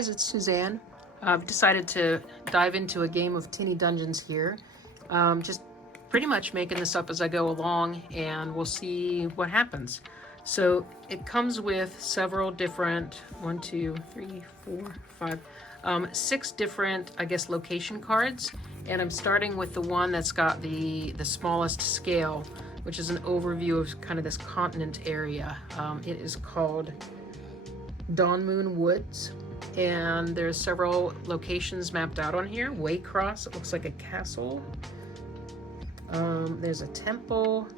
guys, it's Suzanne. I've decided to dive into a game of Tinny Dungeons here. Just pretty much making this up as I go along, and we'll see what happens. So it comes with several different, 6 different, I guess, location cards. And I'm starting with the one that's got the smallest scale, which is an overview of kind of this continent area. It is called Dawn Moon Woods, and there's several locations mapped out on here. Waycross, it looks like a castle. There's a temple,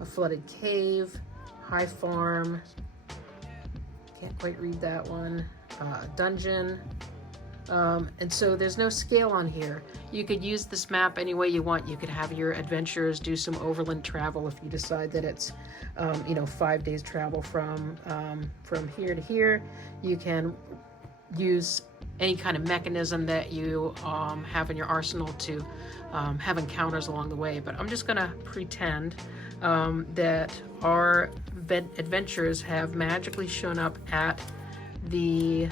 a flooded cave, high farm, can't quite read that one, dungeon. And so there's no scale on here. You could use this map any way you want. You could have your adventurers do some overland travel if you decide that it's 5 days travel from here to here. You can use any kind of mechanism that you have in your arsenal to have encounters along the way. But I'm just gonna pretend that our adventurers have magically shown up at the,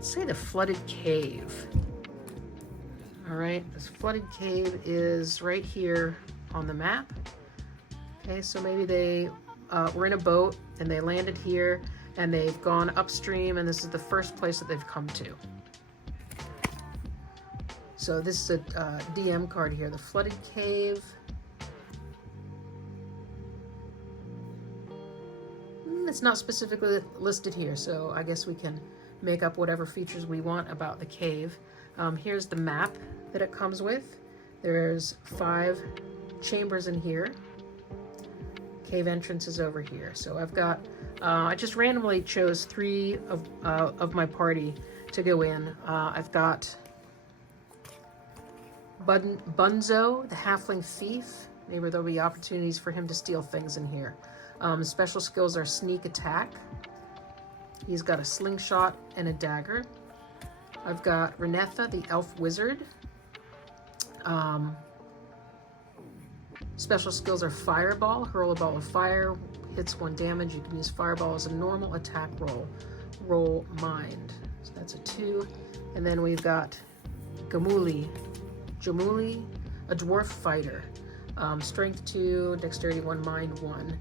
say, the flooded cave. All right, this flooded cave is right here on the map. Okay, so maybe they were in a boat and they landed here and they've gone upstream, and this is the first place that they've come to. So this is a DM card here, the flooded cave. It's not specifically listed here, so I guess we can make up whatever features we want about the cave. Here's the map that it comes with. There's 5 chambers in here. Cave entrance is over here. So I've got, I just randomly chose 3 of my party to go in. I've got Bunzo, the halfling thief. Maybe there'll be opportunities for him to steal things in here. Special skills are sneak attack. He's got a slingshot and a dagger. I've got Renetha, the elf wizard. Special skills are fireball. Hurl a ball of fire, hits 1 damage. You can use fireball as a normal attack roll. Roll mind. So that's a 2. And then we've got Jamuli, a dwarf fighter. Strength 2, dexterity 1, mind 1.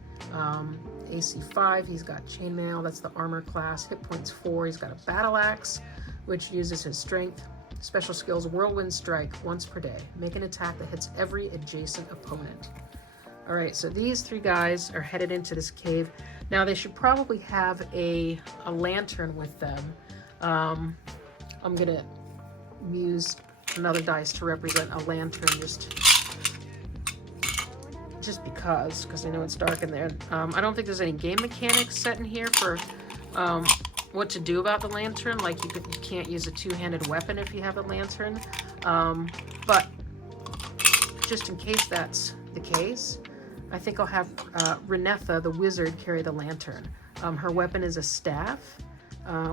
AC 5, he's got chainmail, that's the armor class. Hit points 4, he's got a battle axe, which uses his strength. Special skills, whirlwind strike, once per day. Make an attack that hits every adjacent opponent. All right, so these 3 guys are headed into this cave. Now they should probably have a lantern with them. I'm gonna use another dice to represent a lantern, just because I know it's dark in there. I don't think there's any game mechanics set in here for what to do about the lantern. Like you can't use a 2-handed weapon if you have a lantern. But just in case that's the case, I think I'll have Renetha, the wizard, carry the lantern. Her weapon is a staff,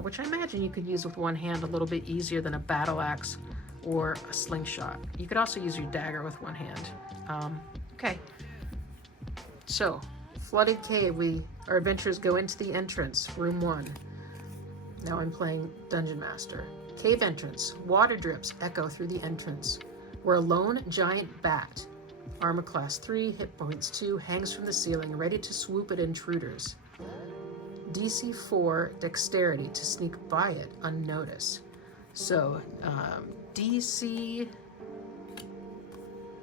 which I imagine you could use with one hand a little bit easier than a battle axe or a slingshot. You could also use your dagger with one hand. Okay. So, flooded cave, our adventurers go into the entrance, room 1. Now I'm playing Dungeon Master. Cave entrance, water drips echo through the entrance. We're a lone giant bat. Armor class 3, hit points 2, hangs from the ceiling, ready to swoop at intruders. DC 4, dexterity to sneak by it unnoticed. So, DC,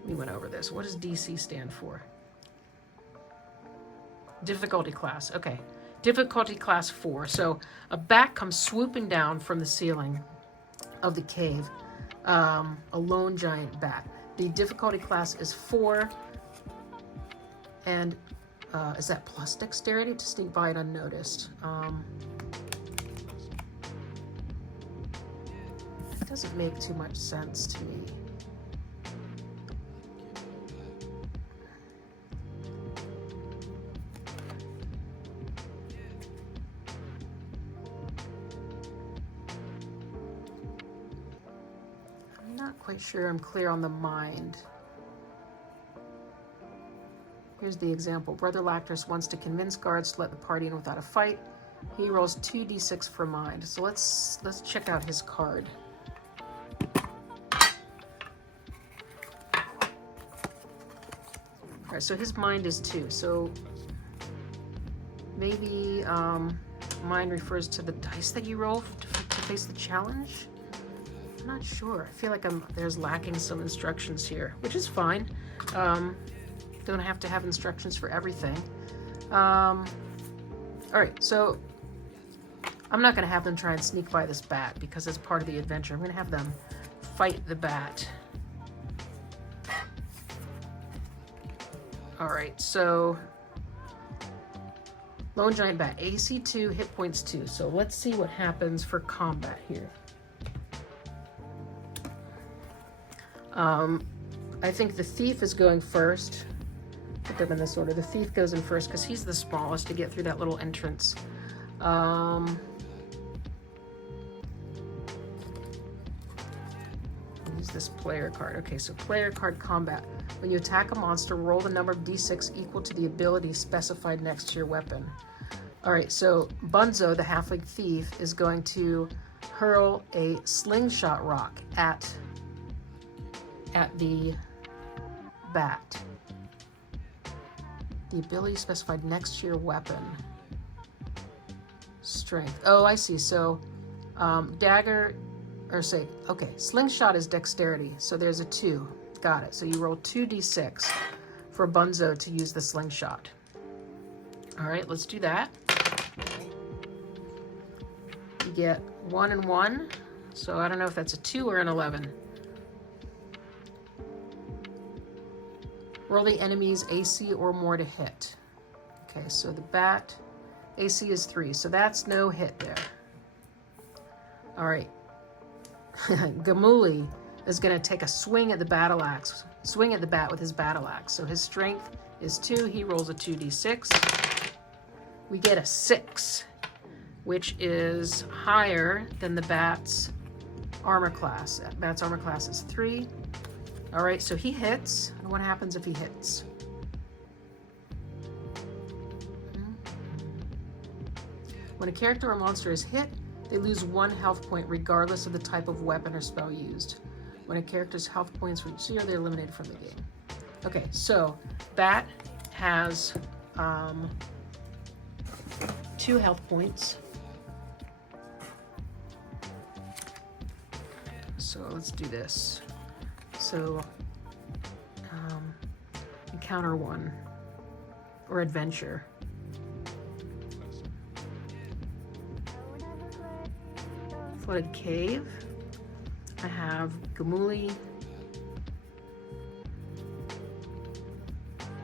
we went over this. What does DC stand for? Difficulty class, okay. Difficulty class 4. So a bat comes swooping down from the ceiling of the cave. A lone giant bat. The difficulty class is 4. And is that plus dexterity to sneak by it unnoticed? It doesn't make too much sense to me. Not quite sure I'm clear on the mind. Here's the example. Brother Lactus wants to convince guards to let the party in without a fight. He rolls 2d6 for mind. So let's check out his card. All right, so his mind is 2. So maybe mind refers to the dice that you roll to face the challenge. I'm not sure. I feel like there's lacking some instructions here, which is fine. Don't have to have instructions for everything. All right, so I'm not going to have them try and sneak by this bat because it's part of the adventure. I'm going to have them fight the bat. All right, so Lone Giant Bat, AC 2, hit points 2. So let's see what happens for combat here. I think the Thief is going first. Put them in this order. The Thief goes in first because he's the smallest to get through that little entrance. Use this player card. Okay, so player card combat. When you attack a monster, roll the number of d6 equal to the ability specified next to your weapon. All right, so Bunzo, the halfling thief, is going to hurl a slingshot rock at the bat. The ability specified next to your weapon. Strength. Oh, I see. So dagger, or say, okay, slingshot is dexterity. So there's a 2. Got it. So you roll 2d6 for Bunzo to use the slingshot. All right, let's do that. You get 1 and 1. So I don't know if that's a 2 or an 11. Roll the enemy's AC or more to hit. Okay, so the bat AC is 3, so that's no hit there. All right. Gamuli is going to take a swing at the battle axe, swing at the bat with his battle axe. So his strength is 2. He rolls a 2d6. We get a 6, which is higher than the bat's armor class. Bat's armor class is 3. All right, so he hits. And what happens if he hits? When a character or monster is hit, they lose 1 health point regardless of the type of weapon or spell used. When a character's health points reach 0, they're eliminated from the game. Okay, so Bat has 2 health points. So let's do this. So encounter 1 or adventure. Flooded cave. I have Gamuli,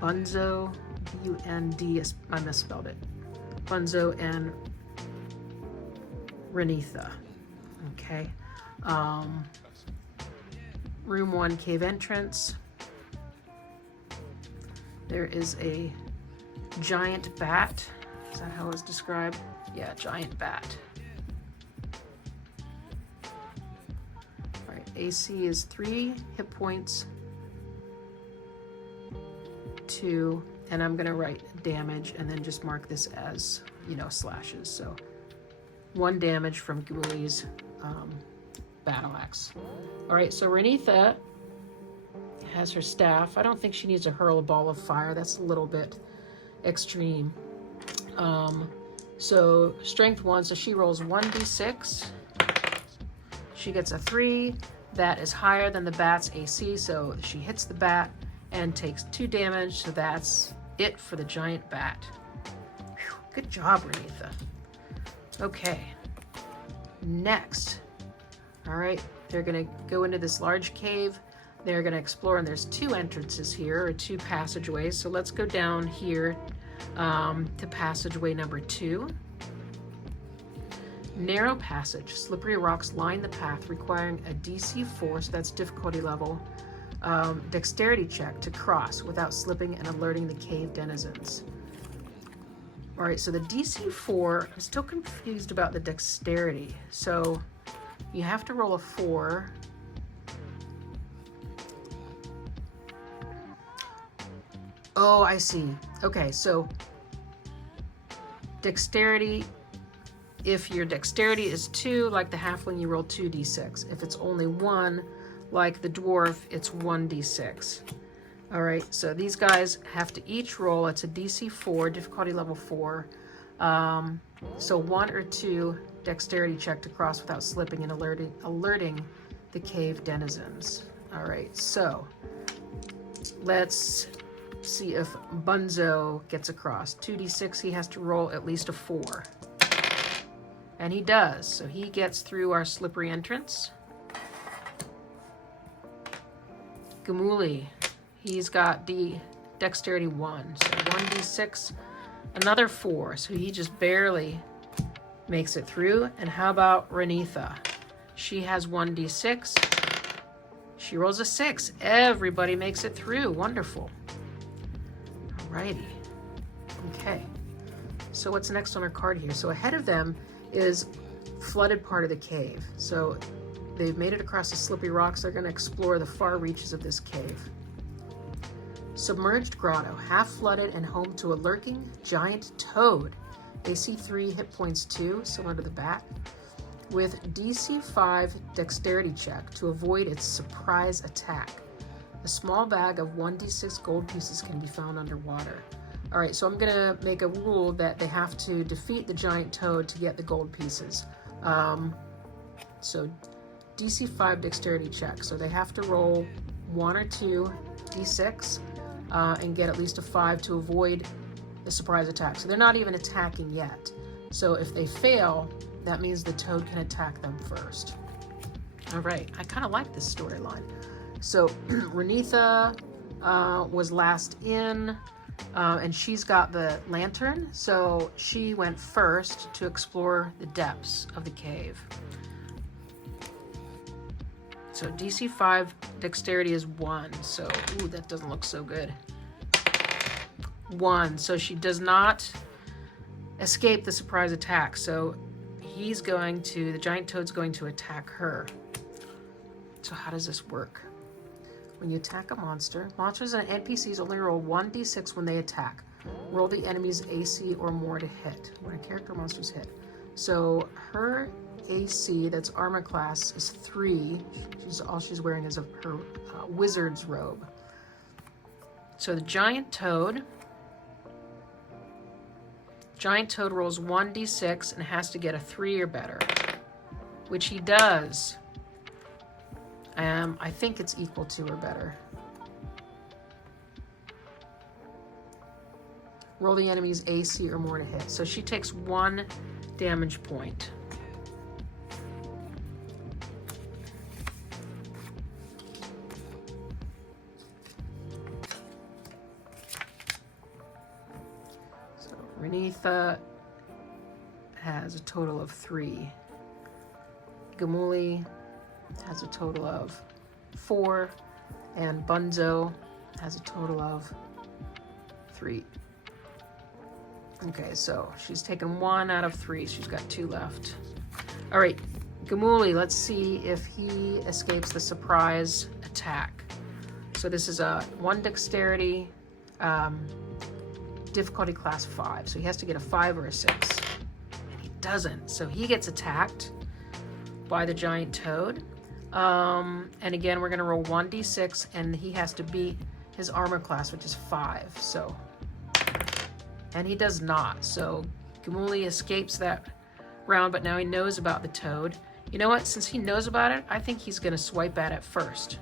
Bunzo, B-U-N-D, I misspelled it. Bunzo and Renitha. Okay. Room 1, cave entrance. There is a giant bat. Is that how it's described? Yeah, giant bat. All right, AC is 3, hit points 2, and I'm gonna write damage and then just mark this as, slashes. So 1 damage from Gamuli's battle axe. All right, so Renitha has her staff. I don't think she needs to hurl a ball of fire. That's a little bit extreme. So strength 1, so she rolls 1d6. She gets a 3. That is higher than the bat's AC, so she hits the bat and takes 2 damage. So that's it for the giant bat. Whew, good job, Renitha. Okay. Next. All right, they're gonna go into this large cave. They're gonna explore, and there's 2 entrances here, or 2 passageways. So let's go down here to passageway number 2. Narrow passage. Slippery rocks line the path, requiring a DC 4, so that's difficulty level, dexterity check to cross without slipping and alerting the cave denizens. All right, so the DC 4, I'm still confused about the dexterity. So you have to roll a 4. Oh, I see. Okay, so dexterity If your dexterity is 2, like the halfling, you roll 2d6. If it's only 1, like the dwarf, it's 1d6. All right, so these guys have to each roll. It's a DC 4, difficulty level 4. So 1 or 2 dexterity check to cross without slipping and alerting the cave denizens. All right, so let's see if Bunzo gets across. 2d6, he has to roll at least a 4. And he does, so he gets through our slippery entrance. Gamuli, he's got dexterity 1, so 1d6, another 4, so he just barely makes it through. And how about Renitha? She has 1d6. She rolls a 6. Everybody makes it through. Wonderful. Alrighty. Okay. So what's next on our card here? So ahead of them is flooded part of the cave. So they've made it across the slippery rocks. They're going to explore the far reaches of this cave. Submerged grotto, half flooded and home to a lurking giant toad. AC 3, hit points 2, similar to the bat, with DC 5 dexterity check to avoid its surprise attack. A small bag of 1d6 gold pieces can be found underwater. All right, so I'm going to make a rule that they have to defeat the giant toad to get the gold pieces. So DC 5 dexterity check. So they have to roll 1 or 2 d6 and get at least a 5 to avoid the surprise attack. So they're not even attacking yet. So if they fail, that means the toad can attack them first. All right, I kind of like this storyline. So Renitha was last in, and she's got the lantern, so she went first to explore the depths of the cave. So DC 5 dexterity is 1, so ooh, that doesn't look so good. 1, so she does not escape the surprise attack. So the giant toad's going to attack her. So how does this work? When you attack a monster, monsters and NPCs only roll 1d6 when they attack. Roll the enemy's AC or more to hit when a character or monster's hit. So her AC, that's armor class, is 3. All she's wearing is her wizard's robe. So the giant toad rolls 1d6 and has to get a 3 or better, which he does. I think it's equal to or better. Roll the enemy's AC or more to hit. So she takes 1 damage point. So Renitha has a total of 3. Gamuli has a total of 4, and Bunzo has a total of 3. Okay, so she's taken 1 out of 3. She's got 2 left. All right, Gamuli, let's see if he escapes the surprise attack. So this is a 1 dexterity, difficulty class 5. So he has to get a 5 or a 6. And he doesn't. So he gets attacked by the giant toad. And again, we're going to roll 1d6, and he has to beat his armor class, which is 5. So, and he does not. So Gamuli escapes that round, but now he knows about the toad. You know what? Since he knows about it, I think he's going to swipe at it first,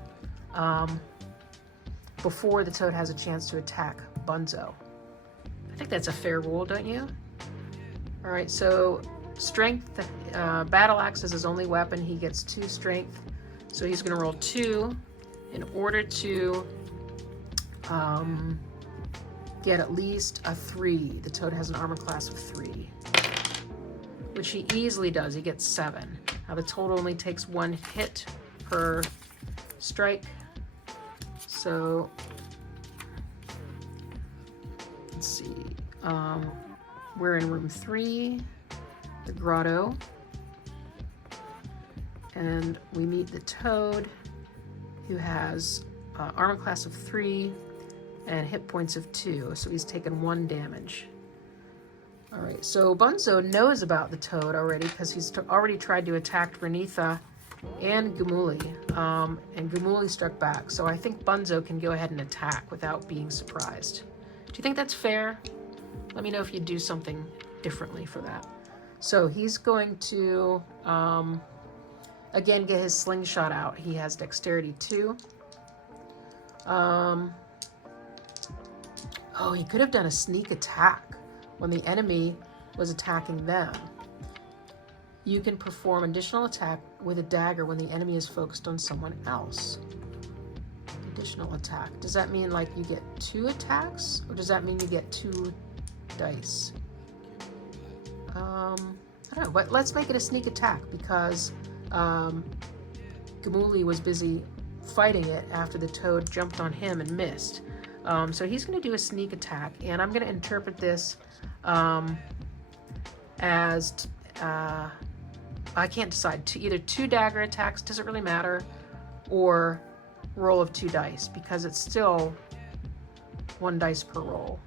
before the toad has a chance to attack Bunzo. I think that's a fair rule, don't you? All right, so strength, battle axe is his only weapon. He gets 2 strength. So he's going to roll 2 in order to get at least a 3. The toad has an armor class of 3, which he easily does. He gets 7. Now the toad only takes 1 hit per strike. So let's see. We're in room 3, the grotto. And we meet the toad, who has armor class of 3 and hit points of 2. So he's taken 1 damage. All right, so Bunzo knows about the toad already because he's already tried to attack Renitha and Gumuli, and Gumuli struck back. So I think Bunzo can go ahead and attack without being surprised. Do you think that's fair? Let me know if you do something differently for that. So he's going to, again, get his slingshot out. He has dexterity 2. Oh, he could have done a sneak attack when the enemy was attacking them. You can perform additional attack with a dagger when the enemy is focused on someone else. Additional attack. Does that mean like you get 2 attacks? Or does that mean you get 2 dice? I don't know, but let's make it a sneak attack because Gumuli was busy fighting it after the toad jumped on him and missed. So he's going to do a sneak attack, and I'm going to interpret this as I can't decide, to either 2 dagger attacks, doesn't really matter, or roll of 2 dice because it's still 1 dice per roll.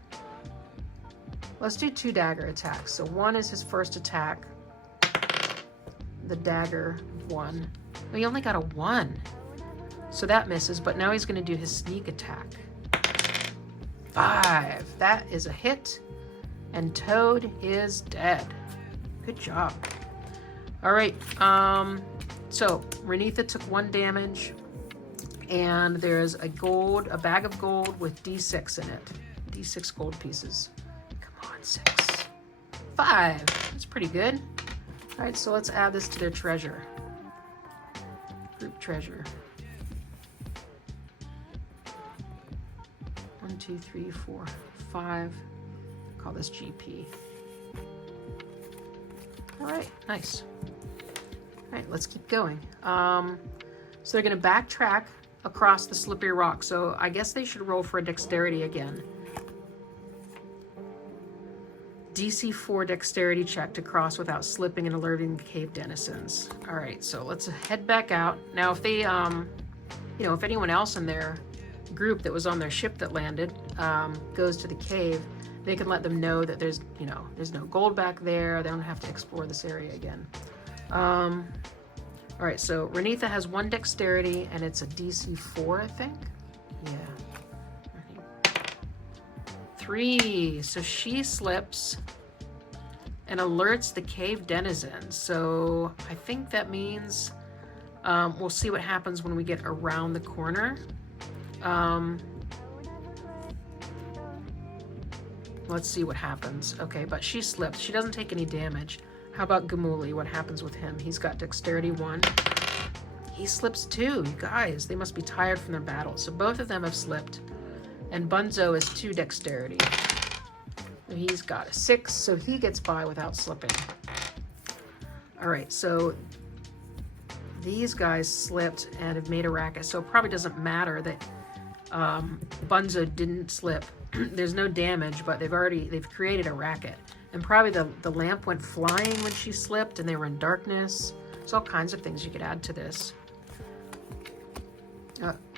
Let's do 2 dagger attacks. So 1 is his first attack, the dagger 1. Oh, he only got a 1, so that misses, but now he's going to do his sneak attack. 5. That is a hit, and Toad is dead. Good job. All right, so Renitha took 1 damage, and there's a bag of gold with D6 in it. D6 gold pieces. Come on, 6. 5. That's pretty good. All right, so let's add this to their treasure. Group treasure. 1, 2, 3, 4, 5. Call this GP. All right, nice. All right, let's keep going. So they're going to backtrack across the slippery rock. So I guess they should roll for a dexterity again. DC 4 dexterity check to cross without slipping and alerting the cave denizens. All right, so let's head back out. Now, if they, if anyone else in their group that was on their ship that landed goes to the cave, they can let them know that there's no gold back there. They don't have to explore this area again. All right, so Renitha has 1 dexterity, and it's a DC 4, I think. Yeah. 3. So she slips and alerts the cave denizens. So I think that means we'll see what happens when we get around the corner. Let's see what happens. Okay, but she slips. She doesn't take any damage. How about Gumuli? What happens with him? He's got dexterity 1. He slips too. You guys, they must be tired from their battle. So both of them have slipped. And Bunzo is 2 dexterity. He's got a 6, so he gets by without slipping. All right, so these guys slipped and have made a racket. So it probably doesn't matter that Bunzo didn't slip. There's no damage, but they've created a racket. And probably the lamp went flying when she slipped and they were in darkness. There's all kinds of things you could add to this.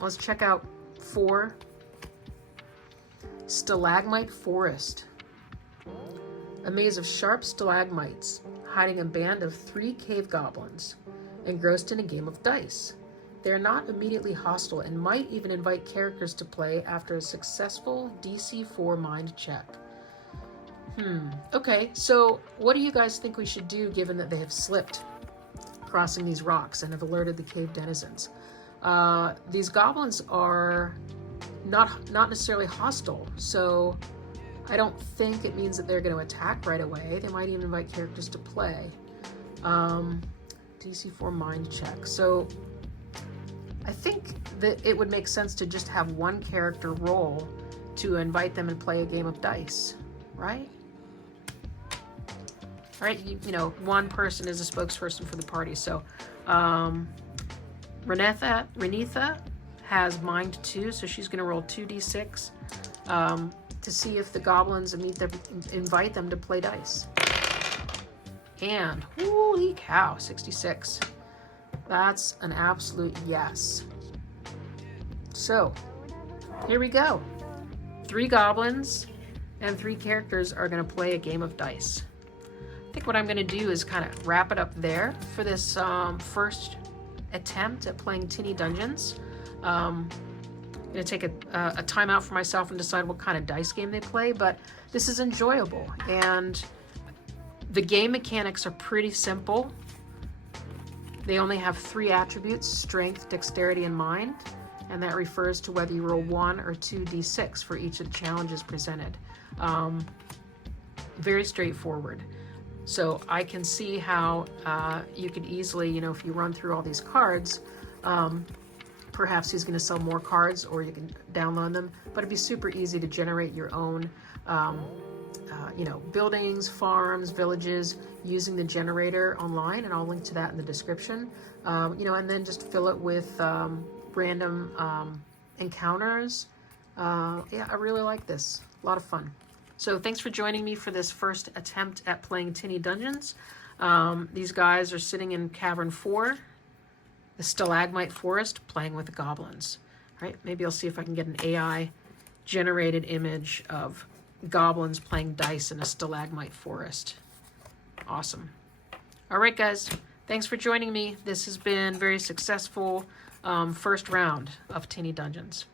Let's check out 4. Stalagmite Forest. A maze of sharp stalagmites hiding a band of 3 cave goblins engrossed in a game of dice. They are not immediately hostile and might even invite characters to play after a successful DC 4 mind check. Okay, so what do you guys think we should do given that they have slipped crossing these rocks and have alerted the cave denizens? These goblins are not necessarily hostile, so I don't think it means that they're going to attack right away. They might even invite characters to play. DC 4 mind check. So I think that it would make sense to just have 1 character roll to invite them and play a game of dice, right? Right, 1 person is a spokesperson for the party. So Renitha has mind 2, so she's going to roll 2d6 to see if the goblins invite them to play dice. And holy cow, 66. That's an absolute yes. So here we go. 3 goblins and 3 characters are going to play a game of dice. I think what I'm going to do is kind of wrap it up there for this first attempt at playing Tinny Dungeons. I'm going to take a time out for myself and decide what kind of dice game they play, but this is enjoyable, and the game mechanics are pretty simple. They only have 3 attributes: strength, dexterity, and mind, and that refers to whether you roll 1 or 2 d6 for each of the challenges presented. Very straightforward. So I can see how you could easily, you know, if you run through all these cards, perhaps he's going to sell more cards, or you can download them, but it'd be super easy to generate your own you know, buildings, farms, villages, using the generator online, and I'll link to that in the description. You know, and then just fill it with random encounters. Yeah, I really like this. A lot of fun. So thanks for joining me for this first attempt at playing Tinny Dungeons. These guys are sitting in Cavern 4, the stalagmite forest, playing with the goblins. All right, maybe I'll see if I can get an AI generated image of goblins playing dice in a stalagmite forest. Awesome. All right, guys, thanks for joining me. This has been very successful first round of Tinny Dungeons.